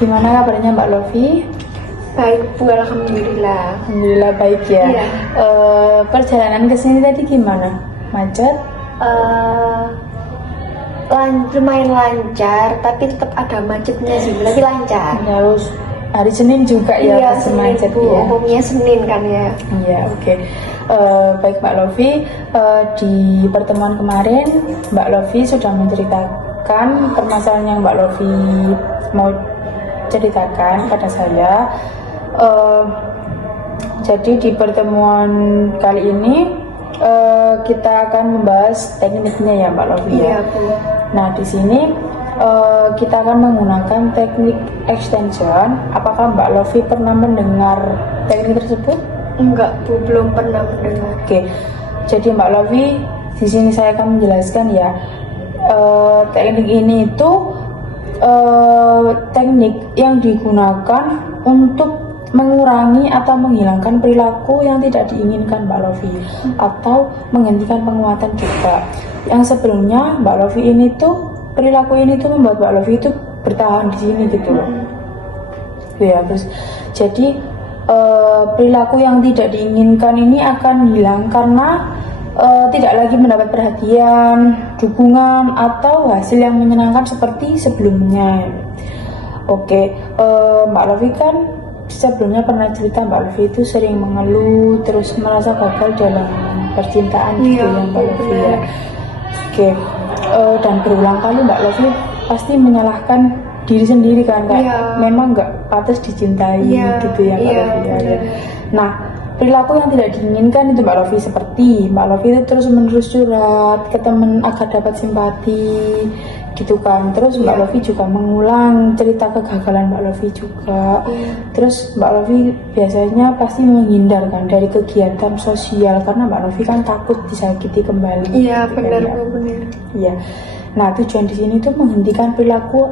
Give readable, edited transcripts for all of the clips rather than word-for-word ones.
Gimana kabarnya Mbak Lofi? Baik Bu, alhamdulillah. Alhamdulillah baik ya. Iya. Perjalanan ke sini tadi gimana? Macet? Lumayan lancar, tapi tetap ada macetnya sih, tapi lancar. Terus hari Senin juga ya Iya, pasti Senin macet Bu, ya. umumnya Senin kan ya. Iya, oke. Baik Mbak Lofi, di pertemuan kemarin Mbak Lofi sudah menceritakan permasalahan yang Mbak Lofi mau ceritakan pada saya. Jadi di pertemuan kali ini kita akan membahas tekniknya ya Mbak Lofi ya. Iya Bu. Nah di sini kita akan menggunakan teknik extension. Apakah Mbak Lofi pernah mendengar teknik tersebut? Enggak Bu, belum pernah mendengar. Oke, jadi Mbak Lofi di sini saya akan menjelaskan ya. Teknik ini itu teknik yang digunakan untuk mengurangi atau menghilangkan perilaku yang tidak diinginkan Mbak Lofi atau menghentikan penguatan juga. Yang sebelumnya Mbak Lofi ini tuh perilaku ini tuh membuat Mbak Lofi itu bertahan di sini gitu loh. Ya, terus jadi perilaku yang tidak diinginkan ini akan hilang karena tidak lagi mendapat perhatian, dukungan atau hasil yang menyenangkan seperti sebelumnya. Oke, Mbak Lofi kan sebelumnya pernah cerita Mbak Lofi itu sering mengeluh, terus merasa gagal dalam percintaan gitu ya Mbak Lofi ya. Oke, dan berulang kali Mbak Lofi pasti menyalahkan diri sendiri kan, kayak memang nggak pantas dicintai gitu ya Mbak Lofi ya. Nah, perilaku yang tidak diinginkan itu Mbak Lofi seperti Mbak Lofi itu terus menerus curhat ke teman agar dapat simpati gitu kan. Terus Mbak Lofi juga mengulang cerita kegagalan Mbak Lofi juga. Terus Mbak Lofi biasanya pasti menghindar kan dari kegiatan sosial karena Mbak Lofi kan takut disakiti kembali. Iya gitu benar kan, ya. Bu, benar. Iya. Nah, tujuan di sini tuh menghentikan perilaku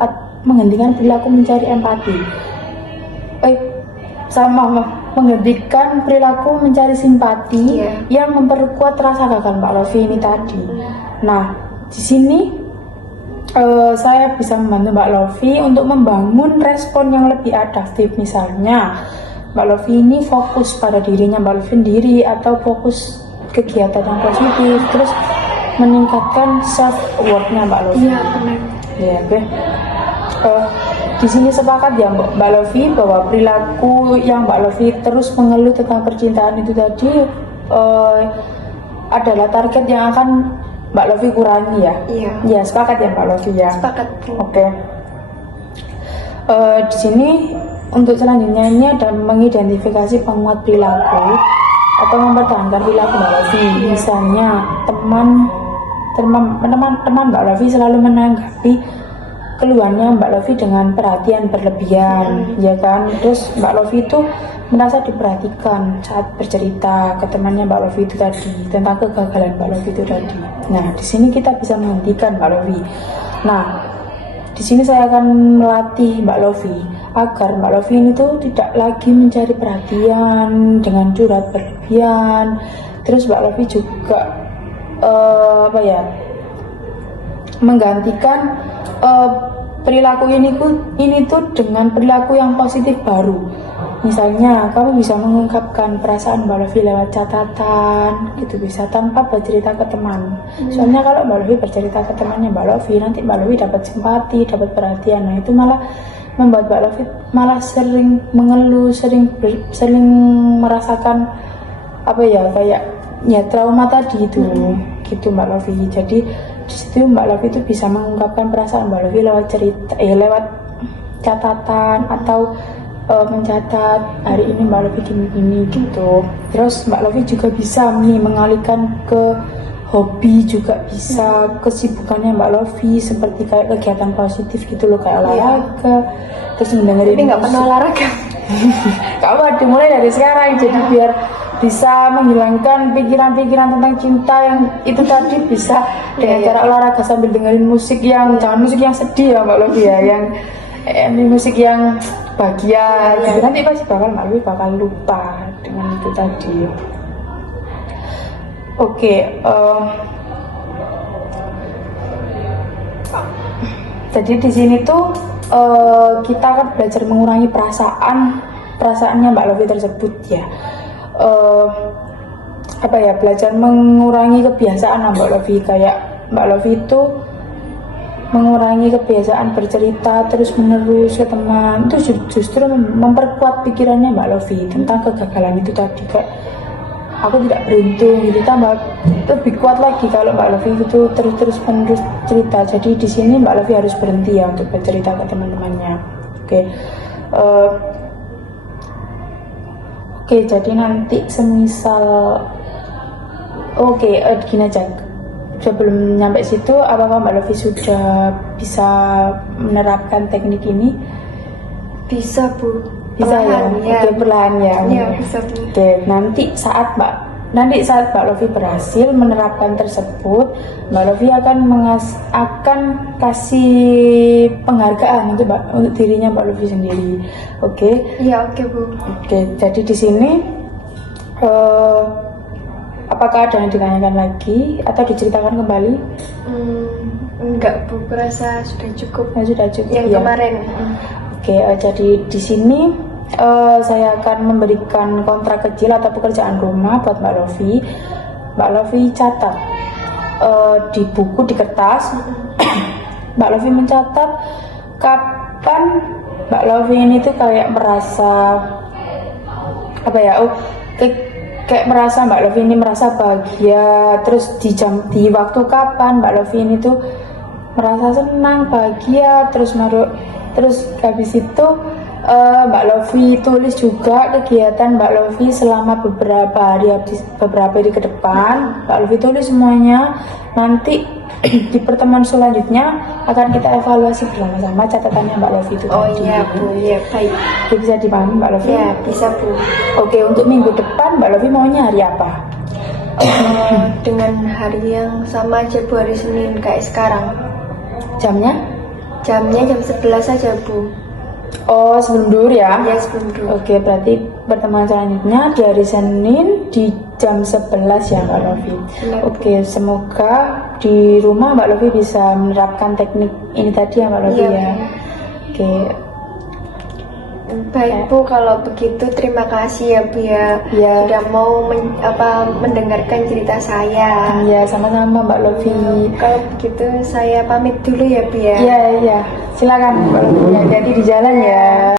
mencari empati. Menghentikan perilaku mencari simpati yang memperkuat rasa gagal Mbak Lofi ini tadi. Nah, di sini saya bisa membantu Mbak Lofi untuk membangun respon yang lebih adaptif. Misalnya, Mbak Lofi ini fokus pada dirinya Mbak Lofi sendiri atau fokus kegiatan yang positif, terus meningkatkan self worth-nya Mbak Lofi. Iya benar. Ya, oke. Di sini sepakat ya Mbak Lofi bahwa perilaku yang Mbak Lofi terus mengeluh tentang percintaan itu tadi adalah target yang akan Mbak Lofi kurangi ya. Iya. Ya, sepakat ya Mbak Lofi ya. Sepakat Bu. Oke. Di sini untuk selanjutnya ini ada mengidentifikasi penguat perilaku atau mempertahankan perilaku Mbak Lofi. Misalnya teman Mbak Lofi selalu menanggapi keluhannya Mbak Lofi dengan perhatian berlebihan, ya kan? Terus Mbak Lofi itu merasa diperhatikan saat bercerita ke temannya Mbak Lofi itu tadi tentang kegagalan Mbak Lofi itu tadi. Nah, di sini kita bisa menghentikan Mbak Lofi. Nah, di sini saya akan melatih Mbak Lofi agar Mbak Lofi ini tuh tidak lagi mencari perhatian dengan curhat berlebihan. Terus Mbak Lofi juga menggantikan perilaku ini tuh dengan perilaku yang positif baru. Misalnya kamu bisa mengungkapkan perasaan Mbak Lofi lewat catatan gitu, bisa tanpa bercerita ke teman. Soalnya kalau Mbak Lofi bercerita ke temannya Mbak Lofi, nanti Mbak Lofi dapat simpati, dapat perhatian. Nah, itu malah membuat Mbak Lofi malah sering mengeluh, sering merasakan kayak trauma tadi itu gitu Mbak Lofi. Jadi di situ Mbak Lofi itu bisa mengungkapkan perasaan Mbak Lofi lewat lewat catatan atau mencatat hari ini Mbak Lofi gini gitu. Terus Mbak Lofi juga bisa mengalihkan ke hobi, juga bisa kesibukannya Mbak Lofi seperti kayak kegiatan positif gitu loh, kayak olahraga. Terus mendengarin. Tapi nggak pernah olahraga. Kamu dimulai dari sekarang, jadi biar bisa menghilangkan pikiran-pikiran tentang cinta yang itu tadi bisa dengan cara olahraga sambil dengerin musik yang jangan musik yang sedih ya Mbak Lofi ya, yang musik yang bahagia. Jadi nanti pasti Mbak Lofi bakal lupa dengan itu tadi. Oke, jadi di sini tuh kita akan belajar mengurangi perasaannya Mbak Lofi tersebut ya. Belajar mengurangi kebiasaan lah Mbak Lofi. Kayak Mbak Lofi itu mengurangi kebiasaan bercerita terus menerus ke teman, itu justru memperkuat pikirannya Mbak Lofi tentang kegagalan itu tadi. Kayak aku tidak beruntung gitu, tambah lebih kuat lagi kalau Mbak Lofi itu terus menerus cerita. Jadi di sini Mbak Lofi harus berhenti ya untuk bercerita ke teman-temannya. Oke, jadi nanti semisal gini aja, sebelum nyampe situ apakah Mbak Lofi sudah bisa menerapkan teknik ini? Bisa Bu. Bisa Perlahan, ya? Oke, perlahan ya. Iya, bisa Bu. Oke, nanti saat Mbak Lofi berhasil menerapkan tersebut, Mbak Lofi akan kasih penghargaan untuk dirinya Mbak Lofi sendiri. Oke? Iya, oke Bu. Oke, jadi di sini apakah ada yang ditanyakan lagi atau diceritakan kembali? Enggak Bu, kurasa sudah cukup. Ya, sudah cukup. Yang ya. kemarin. Oke, jadi di sini saya akan memberikan kontrak kecil atau pekerjaan rumah buat Mbak Lofi. Mbak Lofi catat di buku, di kertas. Mbak Lofi mencatat kapan Mbak Lofi ini tuh kayak merasa kayak merasa Mbak Lofi ini merasa bahagia. Terus di waktu kapan Mbak Lofi ini tuh merasa senang, bahagia, terus habis itu Mbak Lofi tulis juga kegiatan Mbak Lofi selama beberapa hari ke depan. Mbak Lofi tulis semuanya. Nanti di pertemuan selanjutnya akan kita evaluasi bersama-sama catatannya Mbak Lofi itu tadi. Iya Bu, iya baik. Bisa dipahami Mbak Lofi? Ya, bisa Bu. Oke, untuk minggu depan Mbak Lofi maunya hari apa? Dengan hari yang sama aja Bu, hari Senin kayak sekarang. Jamnya? Jamnya jam 11 saja Bu. Oh, sebelum duhur ya? Ya, sebelum dulu. Oke, berarti pertemuan selanjutnya di hari Senin di jam 11 ya Mbak Lofi. Benar, Bu. Oke, semoga di rumah Mbak Lofi bisa menerapkan teknik ini tadi ya Mbak Lofi Iya, ya. Bu. Oke, Baik Bu, kalau begitu terima kasih ya Bu ya, Ya. sudah mau mendengarkan cerita saya. ya sama-sama Mbak Lofi. Kalau begitu saya pamit dulu ya Bu ya. Iya, silakan Mbak Lofi. Hati-hati di jalan ya.